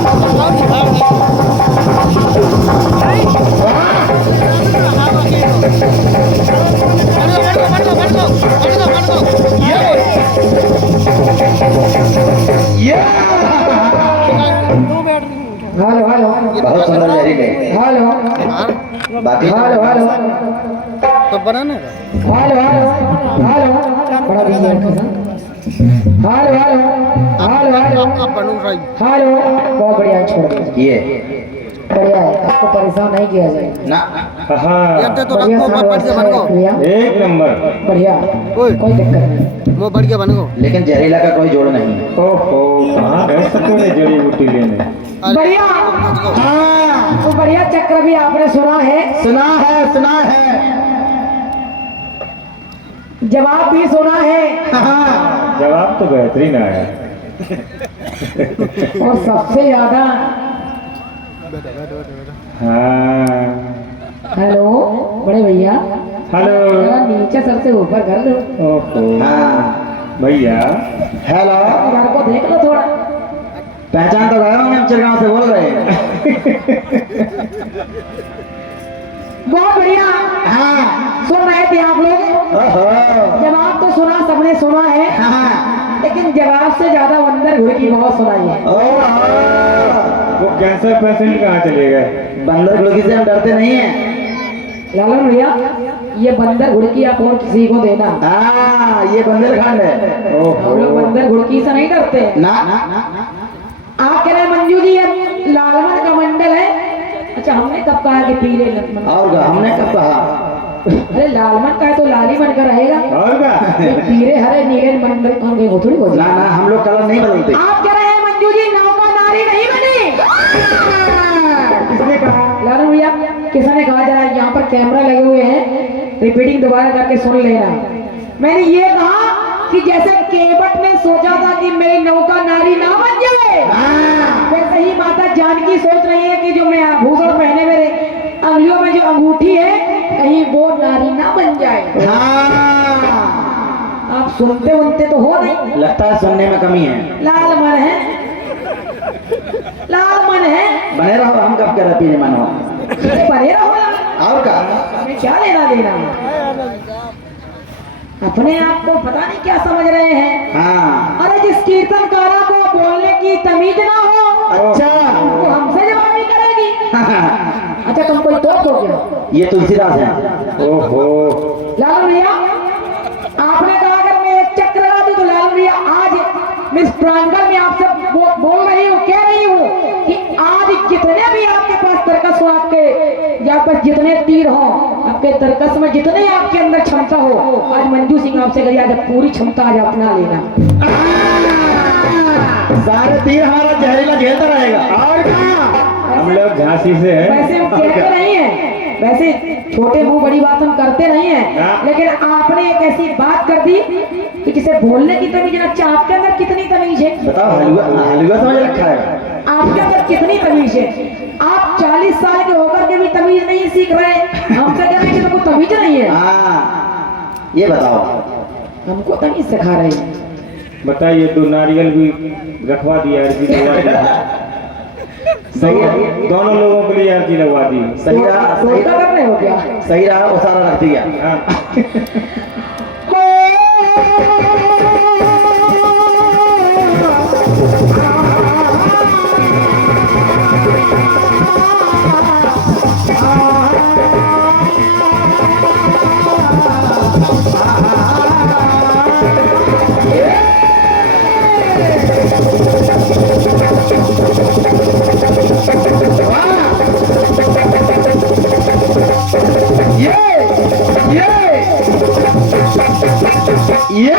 Hello hello बहुत सुंदर जहरीले हेलो बाकी हेलो हेलो तो बनाने का हेलो हेलो हेलो बड़ा बिजी है हेलो हेलो हेलो हेलो आप बनू भाई हेलो बहुत बढ़िया है, छोड़ दीजिए ये बढ़िया है, आपको परेशान नहीं किया जाएगा। ना ये तो बढ़िया रखो बढ़ के बन गो भैया एक नंबर। बढ़िया ओए कोई दिक्कत नहीं। वो बढ़ के बन गो लेकिन जहरीला का कोई जोड़ नहीं है। ओहो कहाँ गए सकोरे जड़ी बूटी लेने। बढ़िया हाँ तो बढ़िया चक्र भी आपने सुना है सुना है जवाब भी सुना है जवाब तो बेहतरीन आया। और सबसे ज्यादा हाँ हेलो बड़े भैया हेलो जरा नीचे सबसे ऊपर कर लो ओहो हाँ भैया हेलो यार को देख लो थोड़ा पहचान तो गए होंगे, हम चिरगांव से बोल रहे हैं। बहुत बढ़िया हाँ सुन रहे थे आप लोग ओहो जवाब तो सुना सबने सुना है हाँ लेकिन जवाब से ज्यादा अंदर घुड़की बहुत सुनाई है। ओहो वो कैंसर पेशेंट कहाँ चले गए। बंदर गुड़की से हम डरते नहीं हैं। लालन भैया ये बंदर घुड़की आप और किसी को देना हाँ ये बंदेलखंड है। हम लोग बंदर घुड़की से नहीं डरते ना आप कह रहे हैं मंजू जी ये लालमन का मंडल है। अच्छा हमने कब कहा कि पीले लक्ष्मण और का हमने कब कहा। अरे लालमन का है तो लाली मन का रहेगा और क्या ये पीले हरे नीले मंडल होंगे वो थोड़ी हो ना जाए। ना हम लोग कलर नहीं बदलते। आप कह रहे हैं मंजू जी नौका नारी नहीं बनी किसने कहा लालन भैया किसने कहा जरा यहाँ पर कैमरा लगे हुए हैं रिपीटिंग दोबारा करके सुन लेना। मैंने ये कहा कि जैसे केवट ने सोचा था कि मेरी नौका नारी ना बन जाए वैसे ही माता जानकी सोच रही है कि जो मैं आभूषण पहने मेरे अंगुलियों में जो अंगूठी है कहीं वो नारी ना बन जाए। हाँ आप सुनते उनते तो हो नहीं लगता है सुनने में कमी है। लाल मन है लाल मन है बने रहो, हम कब कह रहे पीने मानो। परे रहो यार। और का हमें क्या लेना देना अपने आप को पता नहीं क्या समझ रहे हैं। हाँ अरे जिस कीर्तनकारा को बोलने की तमीज ना हो अच्छा वो हमसे जवाब नहीं करेगी। अच्छा तुम कोई तो हो गया ये तुलसीदास है। ओहो लालू भैया आपने कहा अगर मैं एक चक्र लगा दूं तो लालू भैया आज मिस प्रांगण में आपसे बोल रही हूँ कह रही हूँ कि आज जितने भी आपके पास तर्कस हो आपके या पास जितने तीर हो आपके तर्कस में जितने आपके अंदर क्षमता हो आज मंजू सिंह आपसे करिए आज पूरी क्षमता आज अपना लेना। सारे तीर हमारा जहरीला झेलता रहेगा। और क्या हम लोग झांसी से हैं। वैसे हम कहते नहीं है वैसे छोटे मुंह बड़ी बात हम करते नहीं है लेकिन आपने एक ऐसी बात कर दी कि किसे बोलने की तमीज ना। अच्छा आपके अंदर कितनी तमीज है बताओ हलवा हलवा समझ रखा है। आपके अंदर कितनी तमीज है। आप 40 साल के होकर के भी तमीज नहीं सीख रहे हमसे कह रहे हैं कि तुमको तमीज नहीं है। हाँ ये बताओ हमको तमीज सिखा रहे हैं। बताइए तो नारियल भी रखवा दिया अर्जी लगवा दी। सही है। दोनों लोगों के लिए अर्जी लगवा दी। सही रहा सोच कर रहे हो क्या सही रहा वो सारा रख दिया। हाँ। ये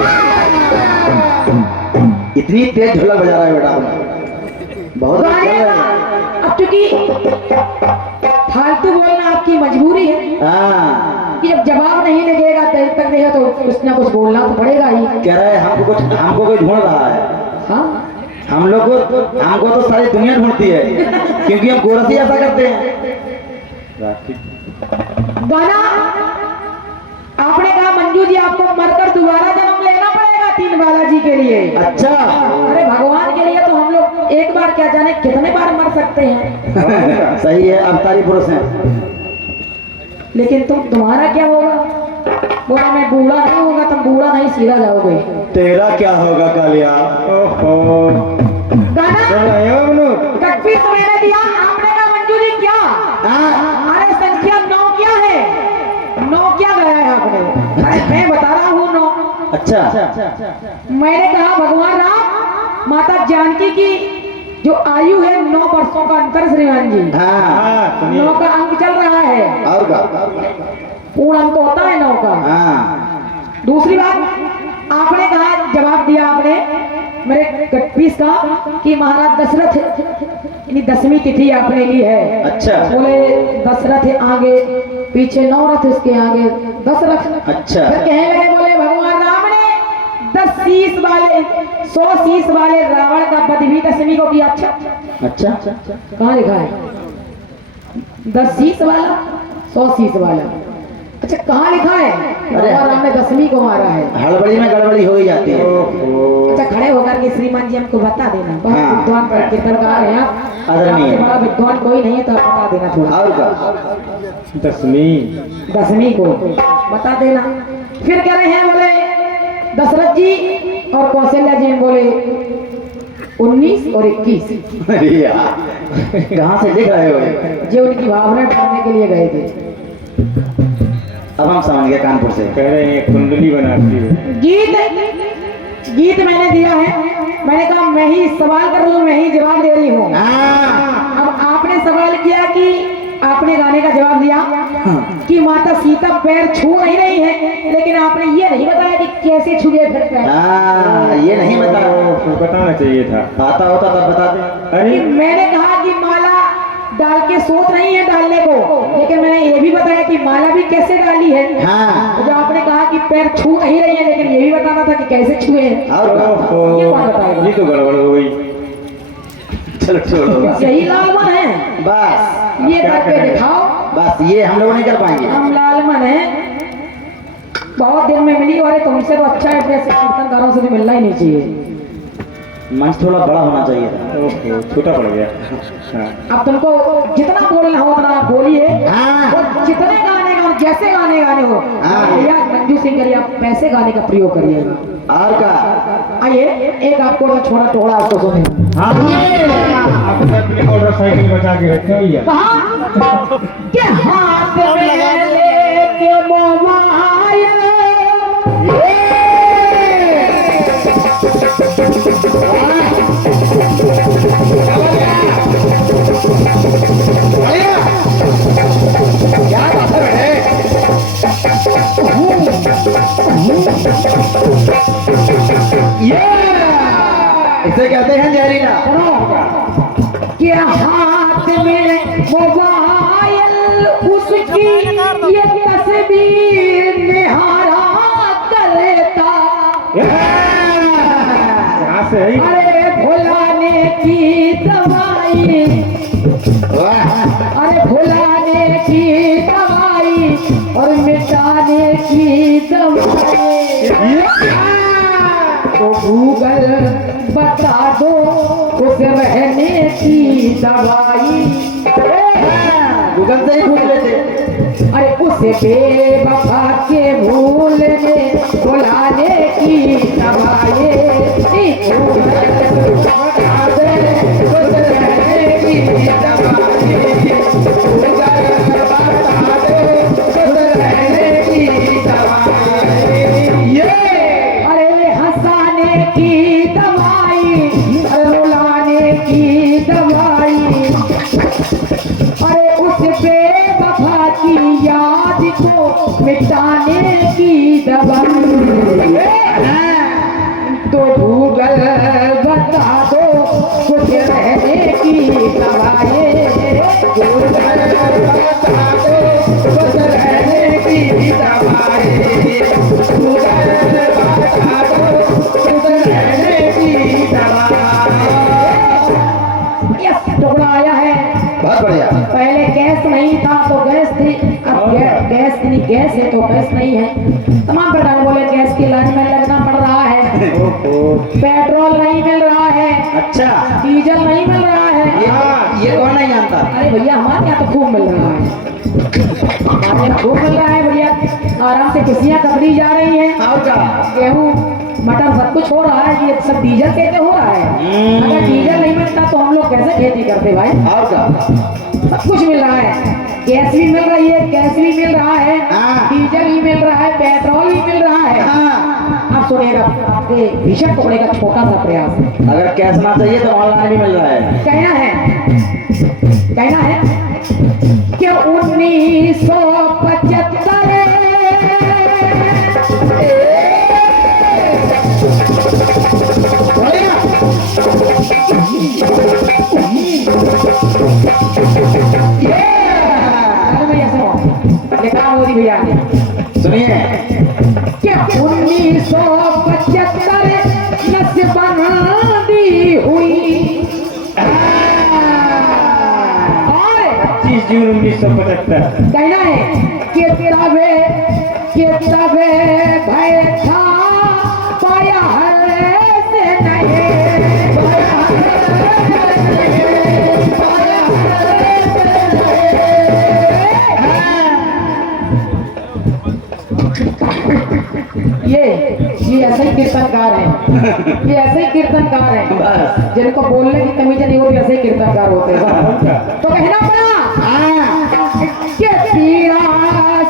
इतनी तेज ढोलक बजा रहा है बेटा बहुत अच्छा लग रहा है। अब क्योंकि फालतू बोलना आपकी मजबूरी है हाँ कि जब जवाब नहीं लगेगा तब तक नहीं तो कुछ ना कुछ बोलना तो पड़ेगा ही। कह रहा है हमको कोई ढूंढ रहा है। हाँ हमको तो सारी दुनिया ढूंढती है क्योंकि हम गोरस ही ऐसा करते हैं। गाना आपने कहा मंजू जी आपको मरकर दोबारा जन्म लेना पड़ेगा 3 बालाजी के लिए। अच्छा अरे भगवान के लिए तो हम लोग एक बार क्या जाने कितने बार मर सकते हैं। सही है, अवतारी पुरुष हैं। लेकिन तुम्हारा क्या होगा? बोला मैं बूढ़ा नहीं होगा, तुम बूढ़ा नहीं सीधा जाओगे। तेरा क्या होगा कालिया? ओहो गाना चल आया मनोज। कभी तो मैंने दिया, आपने कहा मंजू जी क्या? अरे संख्या 9 क्या है? 9 क्या गया है आपने? अरे मैं बता रहा हूँ 9। अच्छा, मैंने कहा भगवान राम माता जानकी की जो आयु है 9 वर्षों का अंतर श्रीमान जी। हाँ, हाँ सुनिए 9 का अंक चल रहा है, और का? पूर्ण अंक होता है 9 का। हाँ, दूसरी बात आपने कहा, जवाब दिया आपने मेरे कटपीस का कि महाराज दशरथ यानी 10वीं तिथि आपने ली है। अच्छा। बोले दशरथ आगे पीछे 9 रथ, उसके आगे 10 रथ। अच्छा। फिर कहने लगे, बोले भगवान राम ने 100 शीश वाले रावण का वध भी 10वीं को किया। अच्छा, कहाँ लिखा है? 10 शीश वाला 100 शीश वाला। अच्छा कहाँ लिखा है? भगवान राम ने 10वीं को मारा है। हड़बड़ी में गड़बड़ी हो ही जाती है। ओहो अच्छा खड़े होकर के श्रीमान जी हमको बता देना, बहुत हाँ। विद्वान कीर्तनकार हैं आप, आदरणीय। आपसे बड़ा विद्वान कोई नहीं है, तो आप बता देना थोड़ा। और का? 10वीं 10वीं को बता देना। फिर कह रहे हैं, बोले दशरथ जी और कौशल्या जी बोले 19 और 21 अरे यार, कहाँ से लिख रहे हो? जो उनकी भावना ढालने के लिए गए थे। अब हम समझ गए, कानपुर से। कह रहे हैं कुंडली बनाती है। गीत मैंने दिया है, मैंने कहा मैं ही सवाल कर रही हूँ, मैं ही जवाब दे रही हूँ। हाँ, अब आपने सवाल किया कि आपने गाने का जवाब दिया कि माता सीता पैर छू नहीं रही है, लेकिन आपने ये नहीं बताया कि कैसे छुए फिर पैर। हाँ, ये नहीं बता। ओहो, बताना चाहिए था। आता होता तब बता दे। अरे कि मैंने कहा कि माला डाल के सोच नहीं है डालने को, लेकिन मैंने ये भी बताया कि माला भी कैसे डाली है। हाँ, जो आपने कहा कि पैर छू नहीं रही है, लेकिन ये भी बताना था कि कैसे छुए हैं। और का? ये कौन ओहो बताएगा? ये तो गड़बड़ हो गई। चलो छोड़ो, यही लालमन है, बस ये करके दिखाओ। बस, ये हम लोग नहीं कर पाएंगे। हम लालमन है, बहुत दिन में मिली, और तुमसे तो अच्छा है, जैसे कीर्तनकारों से भी मिलना ही नहीं चाहिए। मंच थोड़ा बड़ा होना चाहिए था। ओहो छोटा पड़ गया। हाँ अब तुमको जितना बोलना हो उतना आप बोलिए, हाँ। और जितने गाने गाओ, जैसे गाने हो। हाँ। भैया मंजू सिंह करिए, आप पैसे गाने का प्रयोग करिएगा। और का? आइए एक आपको मैं छोटा टोड़ा आपको सुने। हाँ आप अपनी मोटरसाइकिल बचा के रखे हो या? कहा कि हाथ में लेके मोबाइल, इसे कहते हैं जहरीला। कि हाथ में मोबाइल, उसकी ये तस्वीर निहारा करता। यहाँ से है। अरे भुलाने की दवाई, अरे भुलाने की दवाई और मिटाने की दवाई, तो गूगल बता दो उस रहने की दवाई। गूगल से ही पूछ लेते। अरे उसे बेवफा के भूलने भुलाने की दवाई, बता दे उस रहने की दवाई, बता दे उस रहने की दवाई। अरे हंसाने की दवाई, रुलाने की दवाई, अरे उस बेवफा की याद को मिटाने की दवाई। तो गूगल बता दो कुछ रहने की दवाई, गूगल बता दो कुछ रहने की दवाई, गूगल बता दो कुछ रहने की दवाई। यस, टुकड़ा आया है। बहुत बढ़िया। पहले गैस नहीं था तो गैस थी, अब गैस नहीं, गैस है तो गैस नहीं है। तमाम प्रकार बोले गैस की लाइन में लगना पड़ रहा है। ओहो, पेट्रोल नहीं मिल रहा है, अच्छा, डीजल नहीं मिल रहा है। ये कौन नहीं जानता? अरे भैया हमारे यहाँ तो खूब मिल रहा है, हमारे यहाँ खूब मिल रहा है भैया। आराम से खुशियाँ कपड़ी जा रही हैं, और क्या? गेहूँ मटर सब कुछ हो रहा है, ये सब डीजल से तो हो रहा है। अगर डीजल नहीं मिलता तो हम लोग कैसे खेती करते भाई? और क्या? सब कुछ मिल रहा है, गैस भी मिल रही है, गैस भी मिल रहा है, हाँ। डीजल भी मिल रहा है, पेट्रोल भी मिल रहा है। हाँ। अब सुनेगा आपके भीषण टुकड़े का छोटा सा प्रयास। अगर कैश ना चाहिए तो ऑनलाइन भी मिल रहा है। कहना है कि 1975 लिखा मोदी भैया ने, सुनिए, कि 1975 नस्बंदी हुई और 25 जून 1975। कहना है कि तबे भय था पाया है से नहीं, पाया है ये ऐसे ही कीर्तनकार हैं, ये ऐसे ही कीर्तनकार हैं जिनको बोलने की तमीज नहीं होती, ऐसे ही कीर्तनकार होते हैं। तो कहना पड़ा कि पीड़ा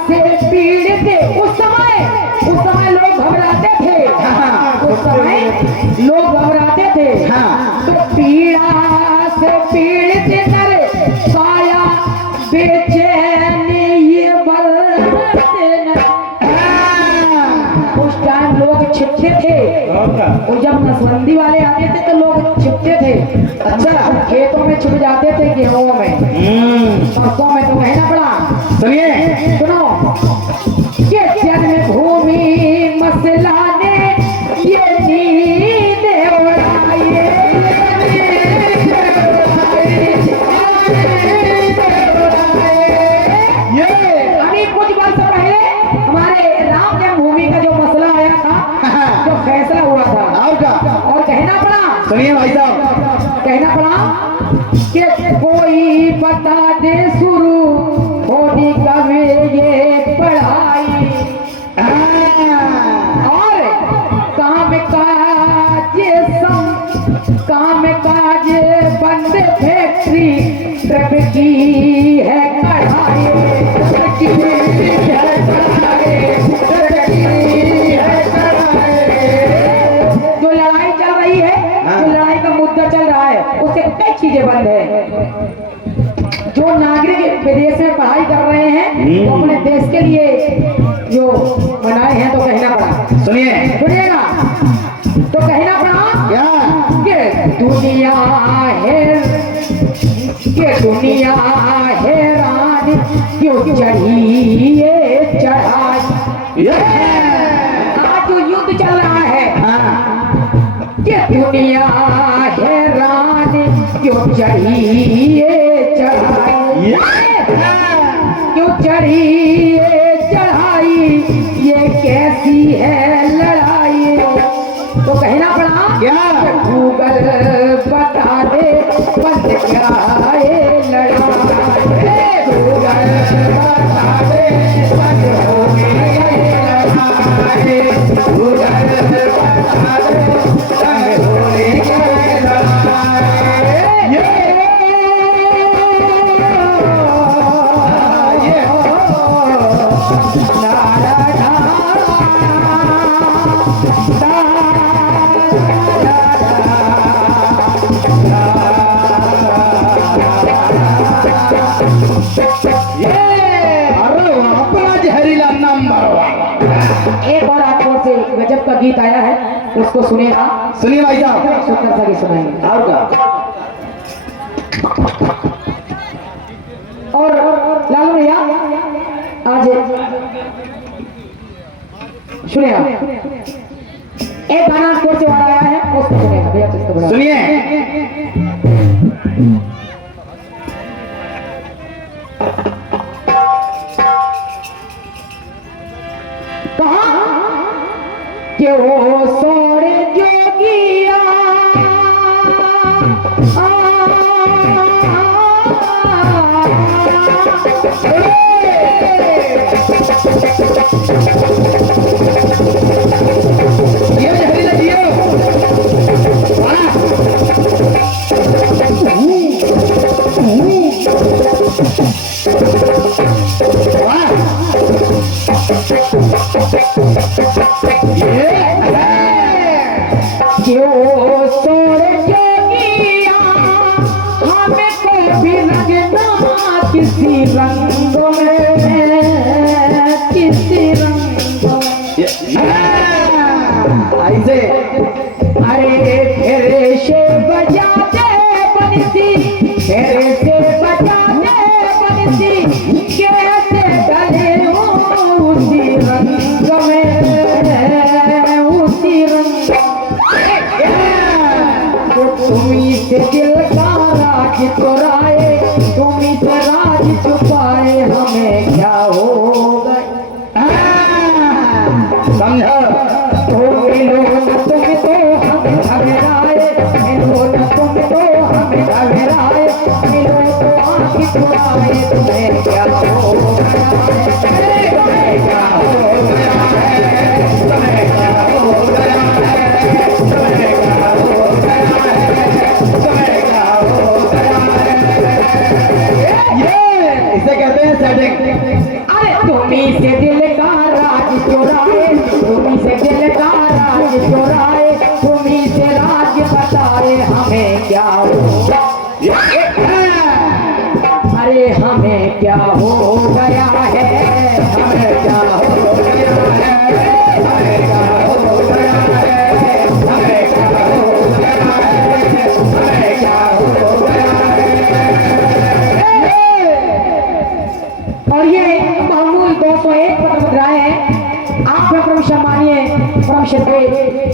से पीड़ित उस समय लोग घबराते थे, उस समय लोग घबराते थे। तो पीड़ा से पीड़ित कर साया बेचैनी ये बरते न। उस टाइम लोग छिपते थे, और जब नसबंदी वाले आते थे तो लोग छिपते थे। अच्छा, खेतों में छुप जाते थे, गेहूं में, सरसों में। तो कहना पड़ा, सुनिए, सुनो, कि जन्मभूमि मसला ने ये नींद उड़ाई, अभी कुछ वर्ष पहले हमारे राम जन्मभूमि का जो मसला आया था, जो फैसला हुआ था। और क्या? और कहना पड़ा, सुनिए भाई साहब, कहना पड़ा कि कोई बता दे शुरू होगी कब ये पढ़ाई, और काम काज बंद फैक्ट्री ट्रक की है कढ़ाई, ट्रक की है कढ़ाई, ट्रक की है कढ़ाई। जो लड़ाई चल रही है, जो लड़ाई का मुद्दा चल रहा है, उससे कई चीजें बंद है। जो नागरिक विदेश में पढ़ाई कर रहे हैं वो अपने देश के लिए जो बनाए हैं। तो कहना पड़ा, सुनिएगा, तो कहना पड़ा कि दुनिया हैरान क्यों चढ़ी ये चढ़ाई। आज जो युद्ध चल रहा है कि दुनिया हैरान क्यों चढ़ी ये चढ़ाई, क्यों चढ़ी ये चढ़ाई, ये कैसी है लड़ाई। तो कहना पड़ा गूगल बता दे बंद क्या ये लड़ाई, गूगल बता दे बंद हो गई ये लड़ाई, गूगल बता दे बंद हो गई ये लड़ाई। एक और आपको से गजब का गीत आया है, उसको सुनेगा। सुनिए भाई साहब, सुंदर सा गीत सुनाएंगे। और क्या? और लालू भैया आज सुनिएगा, एक गाना आपको से आया है, उसको सुनेगा भैया। तो बड़ा सुनिए, कहा कि वो सोरे किसी रंग में, किसी रंग में। ऐसे अरे फिर से बजा दे बंसी, फिर से बजा दे बंसी, कैसे ढले उसी रंग में, उसी रंग तो तुम्ही से दिल का राज चुराए, तुम्ही से राज छुपाए, हमें क्या हो गए। समझा? तो मिलो न तुम तो हम घबराए, मिलो न तुम तो हम घबराए, मिलो तो आँख छुड़ाए, तुम्हें क्या हो गया है, तुम्हें क्या हो गया है, तुम्हें क्या हो गया है, तुम्हें क्या हो गया है, तुम्हें क्या हो गया है। ये इसे कहते हैं सेटिंग। अरे तुम्ही से दिल का राज चुराए, तुम्ही से दिल का राज चुराए, तुम्ही से राज बताए, हमें क्या हो, अरे हमें क्या हो गया है, हमें क्या हो गया है, हमें क्या हो गया है, हमें क्या हो गया है, हमें क्या हो गया है। और ये मामूल 201 पद मुद्राएं हैं। आप है परम सम्मानीय परम श्रद्धेय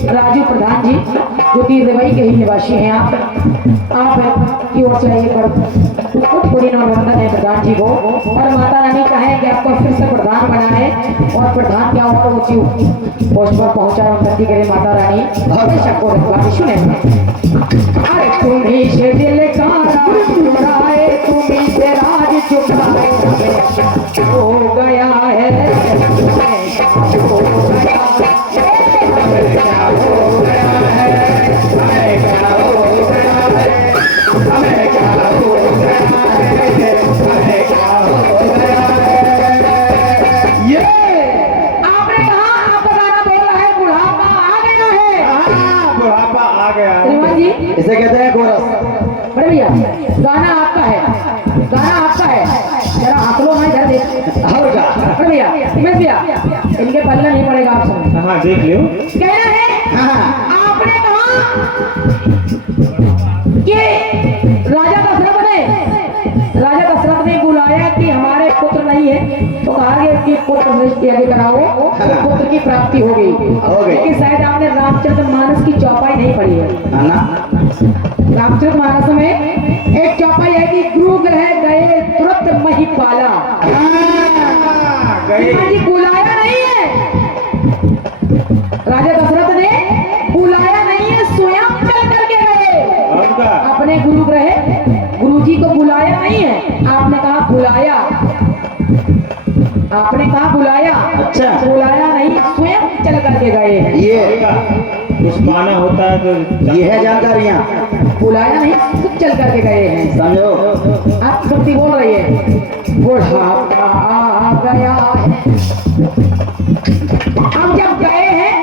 राजू प्रधान जी, जो कि दुबई के ही निवासी हैं। आप की ओर से ये पूरी नवरंदन है प्रधान जी को, और माता रानी कहें कि आपको फिर से प्रधान बनाए और प्रधान क्या और ऊंची पोस्ट पर पहुंचाए, उन्नति करे माता रानी। सबको रखवा सुने। अरे तुम्ही से दिल का राज चुराए, तुम्ही से राज चुराए, हो गया है, हो गया है, क्या हो गया है, हमें क्या हो गया है, हमें क्या हो गया है, हमें क्या हो गया है। ये आपने कहा आपका गाना बोल रहा है बुढ़ापा आ गया है। हाँ, बुढ़ापा आ गया। श्रीमान जी इसे कहते हैं कोरस। बड़े भैया गाना आपका है, गाना आपका है, जरा हाथ लो मैं इधर देख। और का बड़े भैया उमेश भैया इनके पल्ला नहीं पड़ेगा आप सब। हाँ देख लो। कहना है हाँ आपने कहा कि राजा दशरथ ने बुलाया कि हमारे पुत्र नहीं है, तो कहा गया कि पुत्र की आगे कराओ, तो पुत्र की प्राप्ति हो गई। लेकिन शायद आपने रामचरितमानस की चौपाई नहीं पढ़ी है ना। रामचरितमानस में एक चौपाई है कि गुरु ग्रह गए तुरंत महिपाला। गए। जी बुलाया नहीं है, राजा दशरथ ने बुलाया नहीं है, स्वयं चल करके गए। और का? अपने गुरु ग्रह गुरु जी को बुलाया नहीं है, आपने कहा बुलाया, आपने कहा बुलाया, अच्छा। बुलाया नहीं, स्वयं चल करके गए हैं। ये कुछ माना होता है तो ये है जानकारियाँ। बुलाया नहीं, खुद चल करके गए हैं। समझो। आप भक्ति बोल रही है बुढ़ापा आ गया है। हम जब गए हैं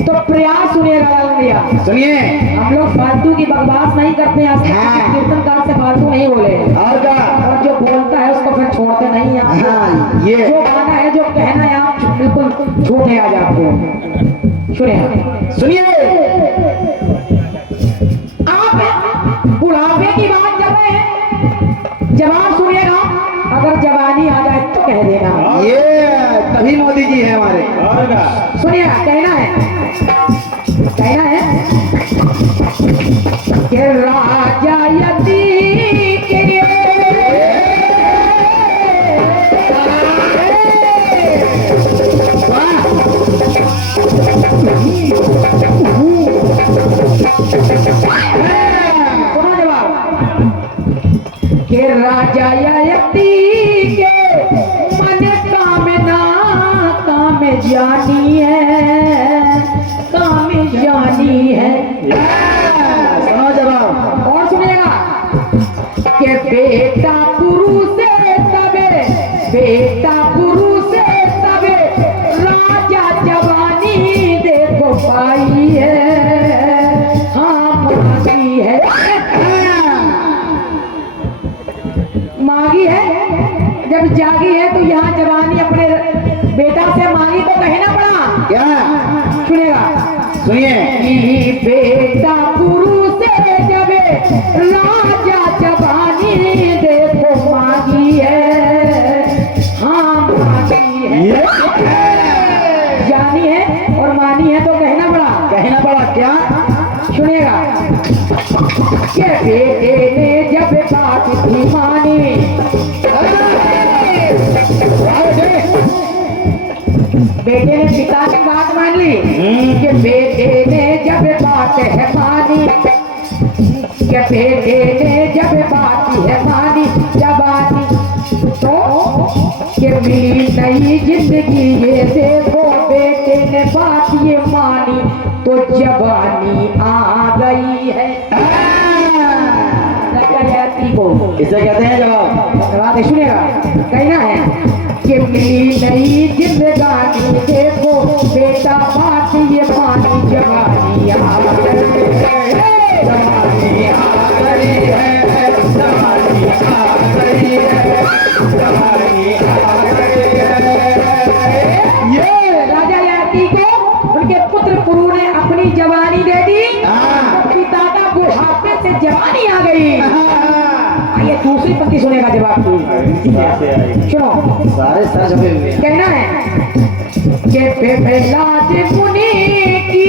तो प्रयास सुनिएगा भैया, सुनिए। हम लोग फालतू की बकवास नहीं करते हैं, हाँ। कीर्तनकार से फालतू नहीं बोले, और का और जो बोलता है उसको फिर छोड़ते नहीं हैं। हाँ, ये जो गाना है जो कहना है आप बिल्कुल छोड़े आज आपको सुनिए। सुनिए। आप बुढ़ापे की बात कर रहे हैं, जवाब सुनिएगा, अगर जवानी आ जाए तो कह देना। ये तभी मोदी जी है हमारे। और का? सुनिएगा, कहना है कि राजा यदि के सुनो जवाब कि राजा यति के मन कामना काम जानी है, काम जानी है। सुनो जवाब। और सुनिएगा कि बेटा गुरु से तबे, बेटा गुरु से तबे राजा जवानी देखो पाई है, हाँ मांगी है, मांगी है। जब जागी है तो यहाँ जवानी अपने बेटा से मांगी तो कहना पड़ा क्या? सुनेगा, सुनिए। बेटा गुरु से जब राजा जवानी देखो मांगी है, हाँ मांगी है, जानी है और मानी है तो कहना पड़ा क्या? सुनिएगा, के बेटे ने जब बात थी मानी, बेटे ने पिता की बात मान ली कि बेटे ने जब बात है मानी, कि बेटे ने जब बात है मानी जवानी तो कि मिली नई जिंदगी ये देखो, बेटे ने बात ये मानी तो जवानी आ गई है। को इसे कहते हैं जवाब। सुनेगा, कहना है कि मिली नई जिंदगानी देखो, बेटा बात ये मानी जवानी आ गई है, जवानी आ गई है, जवानी आ गई है, जवानी आ गई है। ये राजा ययाति को उनके पुत्र पुरु ने अपनी जवानी दे दी, पिता का बुढ़ापे से जवानी आ गई। ये दूसरी पंक्ति सुनेगा जवाब की, कैसे आई? सुनो, सारे सर छपे हुए हैं। कहना है कि बेबेलाद मुनि की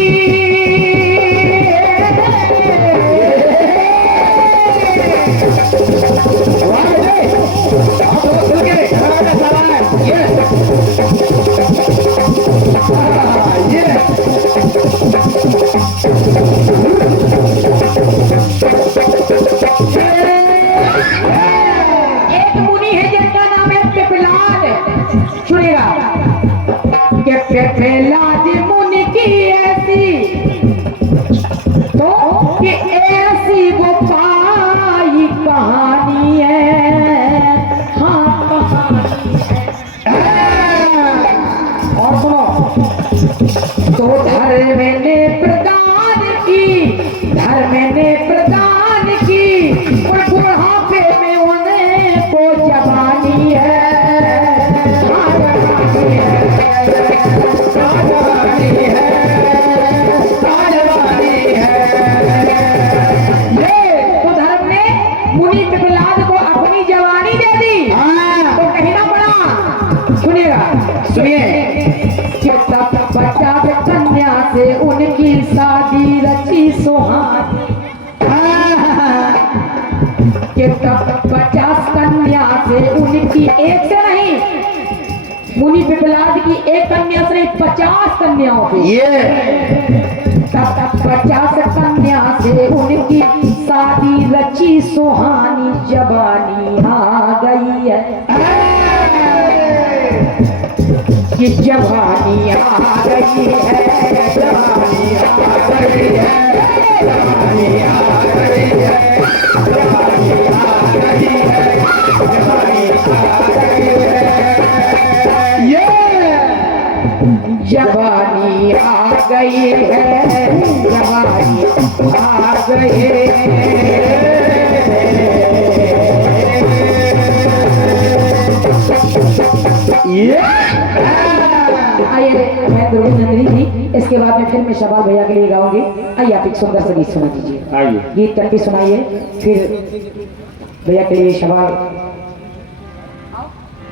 एक मुनि है जिनका नाम है पेपलाद, सुनेगा कि पेपलाद मुनि की ऐसी तो कि ऐसी वो पाई कहानी है, हाँ कहानी है। और सुनो, तो धर्म ने प्रदान की, धर्म ने प्रदान की, और बुढ़ापे में उन्हें को जवानी है, जवानी है, जवानी है। ये तो धर्म ने मुनि पिपलाद को अपनी जवानी दे दी, तो कहना पड़ा, सुनिएगा, सुनिए। कि तब 50 कन्या से उनकी शादी रची सुहानी, कि तब 50 कन्या से उनकी, एक से नहीं, मुनि पिपलाद की एक कन्या से नहीं 50 कन्याओं की, ये तब 50 कन्या से उनकी शादी रची सुहानी जवानी आ गई है, कि जवानी आ गई है, जवानी आ गई है, जवानी आ गई है, जवानी आ गई है, जवानी आ गई है, ये जवानी आ गई है, जवानी आ गई है। आइए, मैं द्रौपदी नंदिनी जी, इसके बाद में फिर मैं शबाल भैया के लिए गाऊंगी। आइए आप एक सुंदर सा गीत सुना दीजिए, आइए। गीत करके सुनाइए, फिर भैया के लिए शबाल